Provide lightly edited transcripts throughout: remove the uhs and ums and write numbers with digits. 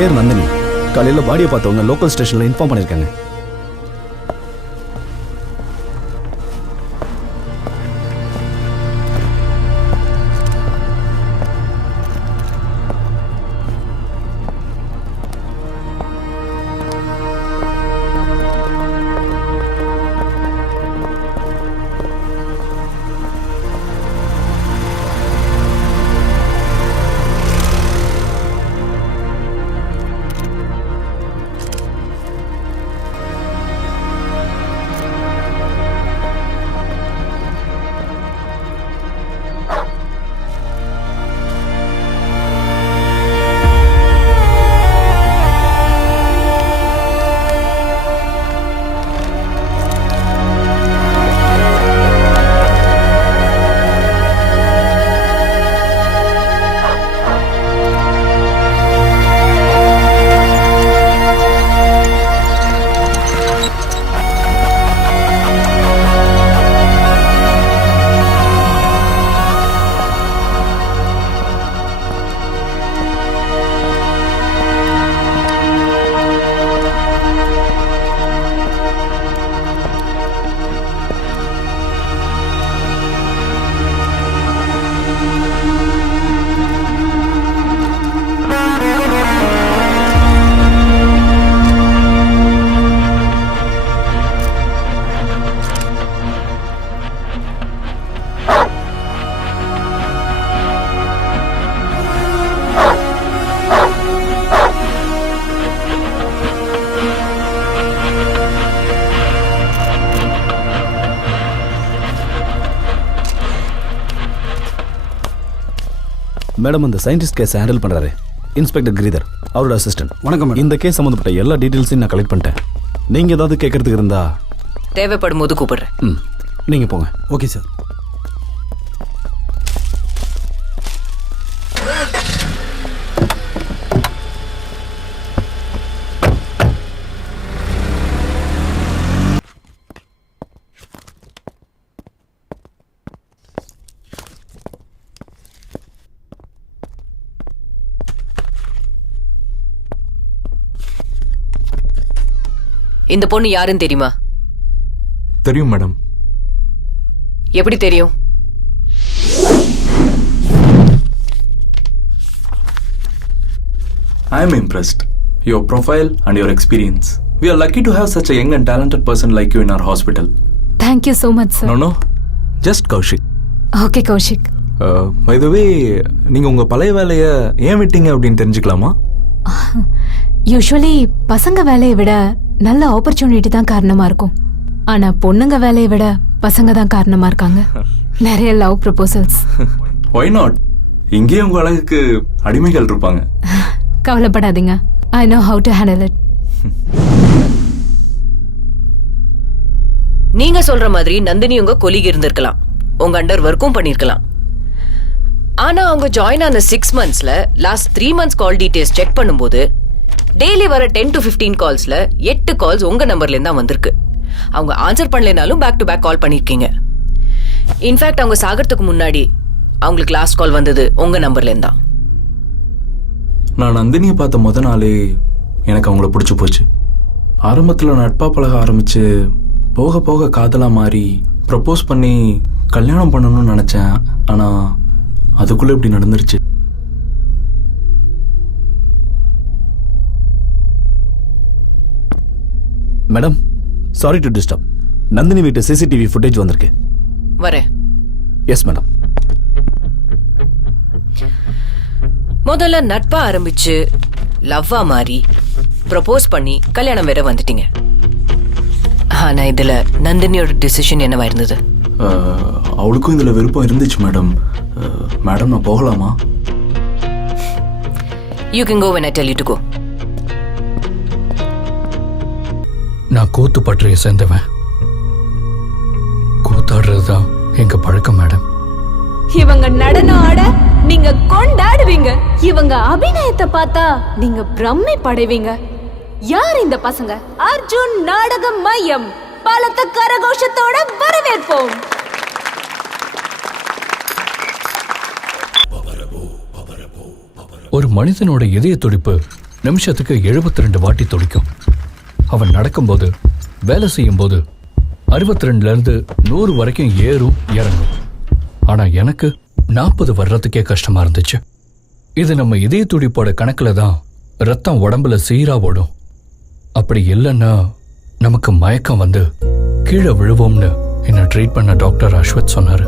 பேர் நந்தினி. காலையில் பாடியை பார்த்தவங்க லோக்கல் ஸ்டேஷனில் இன்ஃபார்ம் பண்ணியிருக்காங்க. மேடம், அந்த சயின்டிஸ்ட் கேஸ் ஹேண்டில் பண்ணுறாரு இன்ஸ்பெக்டர் கிரீதர், அவரோட அசிஸ்டன்ட். வணக்கம். இந்த கேஸ் சம்மந்தப்பட்ட எல்லா டீட்டெயில்ஸையும் நான் கலெக்ட் பண்ணிட்டேன். நீங்கள் ஏதாவது கேட்கறதுக்கு இருந்தா தேவைப்படும் போது கூப்பிடுறேன். நீங்கள் போங்க. Okay sir. இந்த பொண்ணு யாருன்னு தெரியுமா? தெரியும் மேடம். எப்படி தெரியும்? I am impressed. Your profile and your experience. We are lucky to have such a young and talented person like you in our hospital. Thank you so much, sir. No. Just Kaushik. Okay, Kaushik. By the way, நீங்க உங்க பழைய வேலையை ஏன் விட்டீங்க அப்படின்னு தெரிஞ்சுக்கலாமா? Usually பசங்க வேலையை விட நல்ல ஆப்பர்ச்சுனிட்டி தான் காரணமா இருக்கும். ஆனா பொண்ணுங்க வேலையை விட பசங்க தான் காரணமா இருக்காங்க. நிறைய லவ் ப்ரொபோசல்ஸ். Why not? இங்கேயும் உங்க அழகுக்கு அடிமைகள் இருப்பாங்க. கவலைப்படாதீங்க. I know how to handle it. நீங்க சொல்ற மாதிரி நந்தினி உங்க கொலீக் இருந்திருக்கலாம், உங்க அண்டர் ஒர்க்கும் பண்ணிருக்கலாம். ஆனா அவங்க ஜாயின் ஆன 6 monthsல லாஸ்ட் 3 months கால் டீடைல்ஸ் செக் பண்ணும்போது டெய்லி வர 10 to 15 கால்ஸ்ல 8 கால்ஸ் உங்க நம்பர்ல இருந்தா வந்திருக்கு. அவங்க ஆன்சர் பண்ணலனாலும் பேக் டு பேக் கால் பண்ணிருக்கீங்க. இன்ஃபேக்ட் அவங்க சாகிறதுக்கு முன்னாடி அவங்களுக்கு லாஸ்ட் கால் வந்தது உங்க நம்பர்ல இருந்தா. நான் நந்தினியை பார்த்த முத நாளே எனக்கு அவங்கள பிடிச்சி போச்சு. ஆரம்பத்துல நட்பா பழக ஆரம்பிச்சு போக போக காதலா மாறி ப்ரப்போஸ் பண்ணி கல்யாணம் பண்ணணும்னு நினைச்சேன். ஆனா அதுக்குள்ள இப்படி நடந்துருச்சு. Madam, sorry to disturb. Nandini வீட்டு சிசிடிவி ஃபுட்டேஜ் வந்திருக்கு. வரேன். Yes madam. முதல்ல நட்பா ஆரம்பிச்சு லவ்வா மாறி ப்ரப்போஸ் பண்ணி கல்யாணம் வேற வந்துட்டீங்க. ஆனா இதுல நந்தினியோட டிசிஷன் என்னவா இருந்தது? அவளுக்கும் இதுல விருப்பம் இருந்துச்சு மேடம். மேடம், நான் போகலாமா? You can go when I tell you to go. நான் கூத்து பற்றிய சேர்ந்தவன். கூத்தாடுறதுதான் எங்க பழக்கம் மேடம். இவங்க நடனம் ஆட நீங்க கொண்டாடுவீங்க. இவங்க அபிநயத்தை பார்த்தா நீங்க பிரம்மை படைவீங்க. யார் இந்த பசங்க? அர்ஜுன் நாடக மையம் பலத்த கரகோஷத்தோட வரவேற்போம். ஒரு மனிதனோட இதய துடிப்பு நிமிஷத்துக்கு 72 வாட்டி துடிக்கும். அவன் நடக்கும்போது, வேலை செய்யும்போது 62லேருந்து 100 வரைக்கும் ஏறும் இறங்கும். ஆனா எனக்கு 40 வர்றதுக்கே கஷ்டமா இருந்துச்சு. இது நம்ம இதய துடிப்போட கணக்குல தான் ரத்தம் உடம்புல சீரா ஓடும். அப்படி இல்லைன்னா நமக்கு மயக்கம் வந்து கீழே விழுவோம்னு என்னை ட்ரீட் பண்ண டாக்டர் அஸ்வத் சொன்னார்.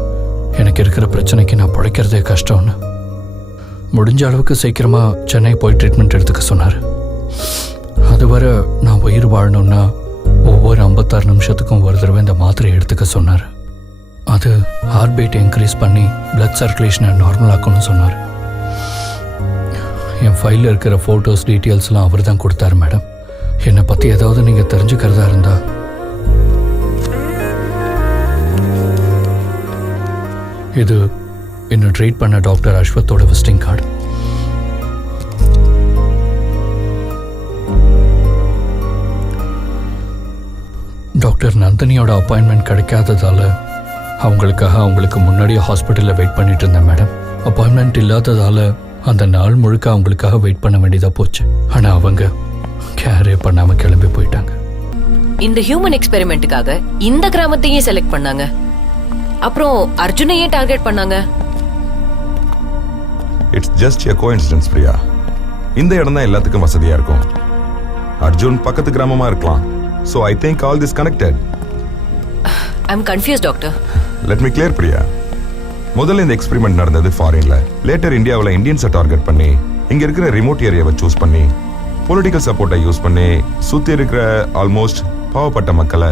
எனக்கு இருக்கிற பிரச்சனைக்கு நான் பிழைக்கிறதே கஷ்டம்னு. முடிஞ்ச அளவுக்கு சீக்கிரமா சென்னை போய் ட்ரீட்மெண்ட் எடுத்துக்க சொன்னார். அதுவரை நான் உயிர் வாழணும்னா ஒவ்வொரு 56 நிமிஷத்துக்கும் ஒரு தடவை இந்த மாத்திரை எடுத்துக்க சொன்னார். அது ஹார்ட் பீட் இன்க்ரீஸ் பண்ணி பிளட் சர்க்குலேஷனை நார்மல் ஆக்கணும்னு சொன்னார். என் ஃபைலில் இருக்கிற ஃபோட்டோஸ் டீட்டெயில்ஸ்லாம் அவர் தான் கொடுத்தாரு மேடம். என்னை பற்றி ஏதாவது நீங்கள் தெரிஞ்சுக்கிறதா இருந்தா இது என்ன ட்ரீட் பண்ண டாக்டர் அஸ்வத்தோட விசிட்டிங் கார்டு. டாக்டர் நந்தினியோட அப்பாயின்மெண்ட் கிடைக்காததால அவங்களுக்கு முன்னாடியே ஹாஸ்பிட்டலில் வெயிட் பண்ணிட்டு இருந்தேன் மேடம். அப்பாயின்மெண்ட் இல்லாததால அந்த நாள் முழுக்க அவங்களுக்காக வெயிட் பண்ண வேண்டியதாக போச்சு. ஆனால் அவங்க கேரே பண்ணாமல் கிளம்பி போயிட்டாங்க. இந்த ஹியூமன் எக்ஸ்பெரிமெண்ட்டுக்காக இந்த கிராமத்தையே செலக்ட் பண்ணாங்க. அப்புறம் அர்ஜுனையே டார்கெட் பண்ணாங்க. It's just a coincidence Priya. இந்த இடம் தான் எல்லாத்துக்கும் வசதியா இருக்கும். அர்ஜுன் பக்கத்து கிராமமா இருக்கலாம். So I think all this connected. I'm confused, doctor. Let me clear Priya. முதல்ல இந்த எக்ஸ்பெரிமெண்ட் நடந்தது ஃபாரின்ல. லேட்டர் இந்தியாவில் இந்தியன்ஸை டார்கெட் பண்ணி இங்க இருக்கிற ரிமோட் ஏரியாவை சூஸ் பண்ணி பொலிட்டிக்கல் சப்போர்ட்டை யூஸ் பண்ணி சுத்தி இருக்கிற ஆல்மோஸ்ட் பாவப்பட்ட மக்களை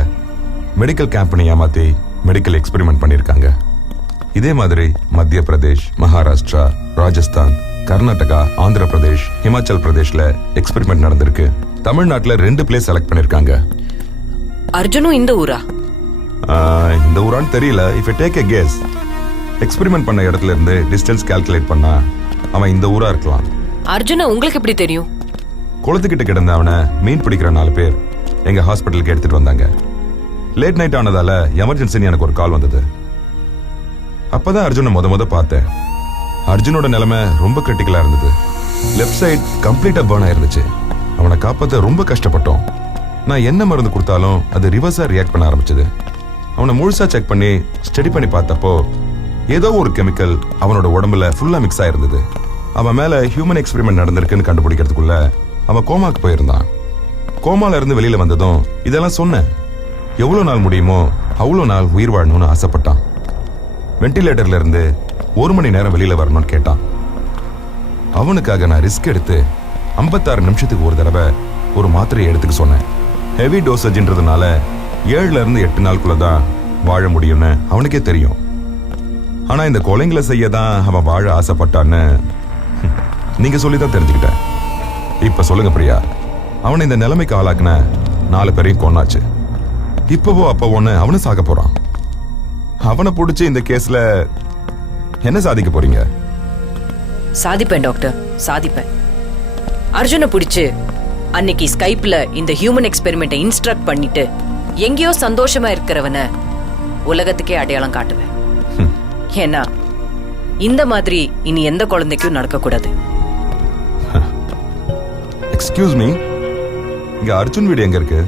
மெடிக்கல் கேம்பெனி ஏமாத்தி மெடிக்கல் எக்ஸ்பெரிமெண்ட் பண்ணியிருக்காங்க. இதே மாதிரி மத்திய பிரதேஷ், மகாராஷ்டிரா, ராஜஸ்தான், கர்நாடகா, ஆந்திர பிரதேஷ், ஹிமாச்சல் பிரதேஷ்ல எக்ஸ்பெரிமெண்ட் நடந்திருக்கு. தமிழ்நாட்டுல 2 பிளேஸ் செலக்ட் பண்ணிருக்காங்க. அர்ஜுனும் இந்த ஊரா? இந்த ஊரான்னு தெரியல. If I take a guess, experiment பண்ண இடத்துல இருந்து டிஸ்டன்ஸ் கால்குலேட் பண்ணா அவன் இந்த ஊரா இருக்கலாம். அர்ஜுனா உங்களுக்கு எப்படி தெரியும்? குளத்துக்கிட்ட கிடந்த அவனை மீன் பிடிக்கிற 4 பேர் எங்க ஹாஸ்பிட்டலுக்கு எடுத்துட்டு வந்தாங்க. லேட் நைட் ஆனதால எமர்ஜென்சின்னு எனக்கு ஒரு கால் வந்தது. அப்பதான் அர்ஜுனை முத பார்த்தேன். அர்ஜுனோட நிலைமை ரொம்ப கிரிட்டிக்கலா இருந்தது. லெஃப்ட் சைட் கம்ப்ளீட்டா பர்ன் ஆயிருந்துச்சு. அவனை காப்பாற்ற ரொம்ப கஷ்டப்பட்டோம். நான் என்ன மருந்து கொடுத்தாலும் அது ரிவர்ஸா ரியாக்ட் பண்ண ஆரம்பிச்சது. அவனை முழுசா செக் பண்ணி ஸ்டடி பண்ணி பார்த்தப்போ ஏதோ ஒரு கெமிக்கல் அவனோட உடம்புல ஃபுல்லா மிக்ஸ் ஆயிருந்தது. அவன் மேல ஹியூமன் எக்ஸ்பெரிமெண்ட் நடந்திருக்குன்னு கண்டுபிடிக்கிறதுக்குள்ள அவன் கோமாக்கு போயிருந்தான். கோமால இருந்து வெளியில வந்ததும் இதெல்லாம் சொன்னேன். எவ்வளவு நாள் முடியுமோ அவ்வளோ நாள் உயிர் வாழணும்னு ஆசைப்பட்டான். வென்டிலேட்டர்ல இருந்து 1 மணி நேரம் வெளியில வரணும்னு கேட்டான். அவனுக்காக நான் ரிஸ்க் எடுத்து 56 நிமிஷத்துக்கு ஒரு தடவை ஒரு மாத்திரையை எடுத்துக்க சொன்னேன். ஹெவி டோசேஜ்ன்றதுனால 7ல இருந்து 8 நாளுக்குள்ள தான் வாழ முடியும்னு அவனுக்கே தெரியும். ஆனா இந்த கொலைங்களை செய்ய தான் அவன் வாழ ஆசைப்பட்டான்னு நீங்க சொல்லிதான் தெரிஞ்சுக்கிட்டேன். இப்ப சொல்லுங்க பிரியா, அவனை இந்த நிலைமைக்கு ஆளாக்குன 4 பேரையும் கொன்னாச்சு. இப்பவோ அப்பவோன்னு அவனும் சாக போறான். அவனை பிடிச்சி இந்த கேஸ்ல என்ன சாதிக்க போறீங்க? சாதிப்பேன் டாக்டர், சாதிப்பேன். அர்ஜுனை பிடிச்சு அன்னைக்கு ஸ்கைப்ல இந்த ஹியூமன் எக்ஸ்பெரிமெண்ட்டை இன்ஸ்ட்ரக்ட் பண்ணிட்டு எங்கேயோ சந்தோஷமா இருக்கிறவனை உலகத்துக்கே அடையாளம் காட்டுவேன். ஏன்னா இந்த மாதிரி இனி எந்த குழந்தைக்கும் நடக்கக்கூடாது. எக்ஸ்கியூஸ் மீ, இங்க அர்ஜுன் வீடு எங்க இருக்கு?